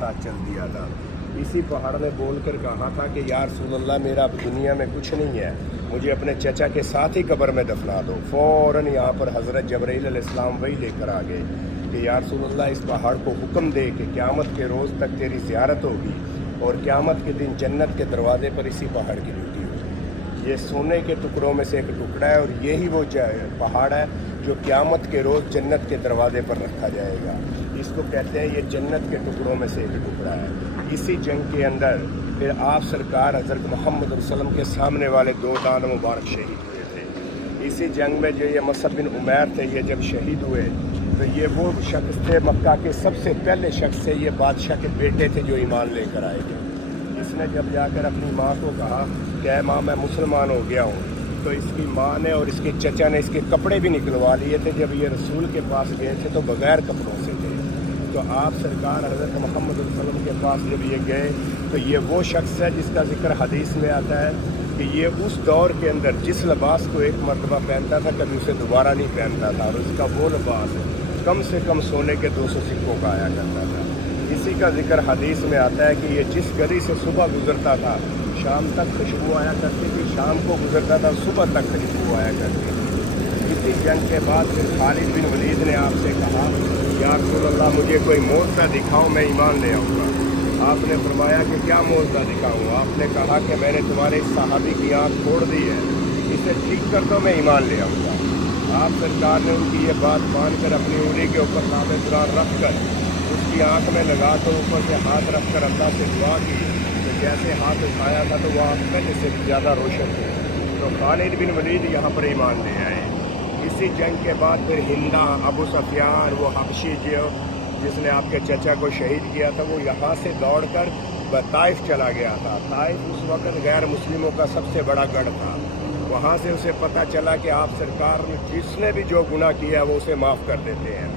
साथ चल दिया था। इसी पहाड़ ने बोल कर कहा था कि या रसूल अल्लाह, मेरा अब दुनिया में कुछ नहीं है, मुझे अपने चचा के साथ ही कब्र में दफना दो। फ़ौरन यहाँ पर हज़रत जबरील अलैहिस्सलाम वही लेकर आ गए कि या रसूल अल्लाह, इस पहाड़ को हुक्म दे कि क़यामत के रोज़ तक तेरी ज़ियारत होगी और क़यामत के दिन जन्नत के दरवाज़े पर इसी पहाड़ की ड्यूटी होगी। ये सोने के टुकड़ों में से एक टुकड़ा है और यही वो पहाड़ है जो क़यामत के रोज़ जन्नत के दरवाज़े पर रखा जाएगा। इसको कहते हैं ये जन्नत के टुकड़ों में से एक टुकड़ा है। इसी जंग के अंदर फिर आप सरकार हज़रत मोहम्मद वसल्लम के सामने वाले 2 दान मुबारक शहीद हुए थे। इसी जंग में जो ये मसअब बिन उमैर थे, ये जब शहीद हुए तो ये वो शख्स थे, मक्का के सबसे पहले शख्स थे, ये बादशाह के बेटे थे जो ईमान लेकर आए थे। इसने जब जाकर अपनी माँ को कहा कि माँ, मैं मुसलमान हो गया हूँ, तो इसकी माँ ने और इसके चचा ने इसके कपड़े भी निकलवा लिए थे। जब ये रसूल के पास गए थे तो बग़ैर कपड़ों से थे। तो आप सरकार हज़रत मोहम्मद वसल्लम के पास जब ये गए तो ये वो शख्स है जिसका जिक्र हदीस में आता है कि ये उस दौर के अंदर जिस लिबास को एक मरतबा पहनता था कभी उसे दोबारा नहीं पहनता था, और उसका वो लिबास कम से कम सोने के 200 सिक्कों का आया करता था। इसी का जिक्र हदीस में आता है कि ये जिस गली से सुबह गुजरता था शाम तक खुशबू आया करती थी, शाम को गुजरता था सुबह तक खुशबू आया करती थी। इसी जंग के बाद फिर खालिद बिन वलीद ने आपसे कहा, या रसूल अल्लाह, मुझे कोई मोज़ा दिखाओ, मैं ईमान ले आऊँगा। आपने फरमाया कि क्या मोज़ा दिखाऊँ? आपने कहा कि मैंने तुम्हारे इस सहाबी की आँख फोड़ दी है, इसे ठीक कर दो, मैं ईमान ले आऊँगा। आप सरकार ने उनकी ये बात मानकर अपनी उंगली के ऊपर नाम कुरान रख कर उसकी आँख में लगा कर ऊपर से हाथ रख कर अल्लाह से दुआ की। तो जैसे हाथ उठाया था तो वह पहले से ज़्यादा रोशन थे। तो खालिद बिन वलीद यहाँ पर ईमान ले आए। इसी जंग के बाद फिर हिंदा अबू सफियान, वो हबशी जिसने आपके चचा को शहीद किया था, वो यहाँ से दौड़कर ताइफ चला गया था। ताइफ उस वक़्त गैर मुस्लिमों का सबसे बड़ा गढ़ था। वहाँ से उसे पता चला कि आप सरकार ने जिसने भी जो गुनाह किया वो उसे माफ़ कर देते हैं।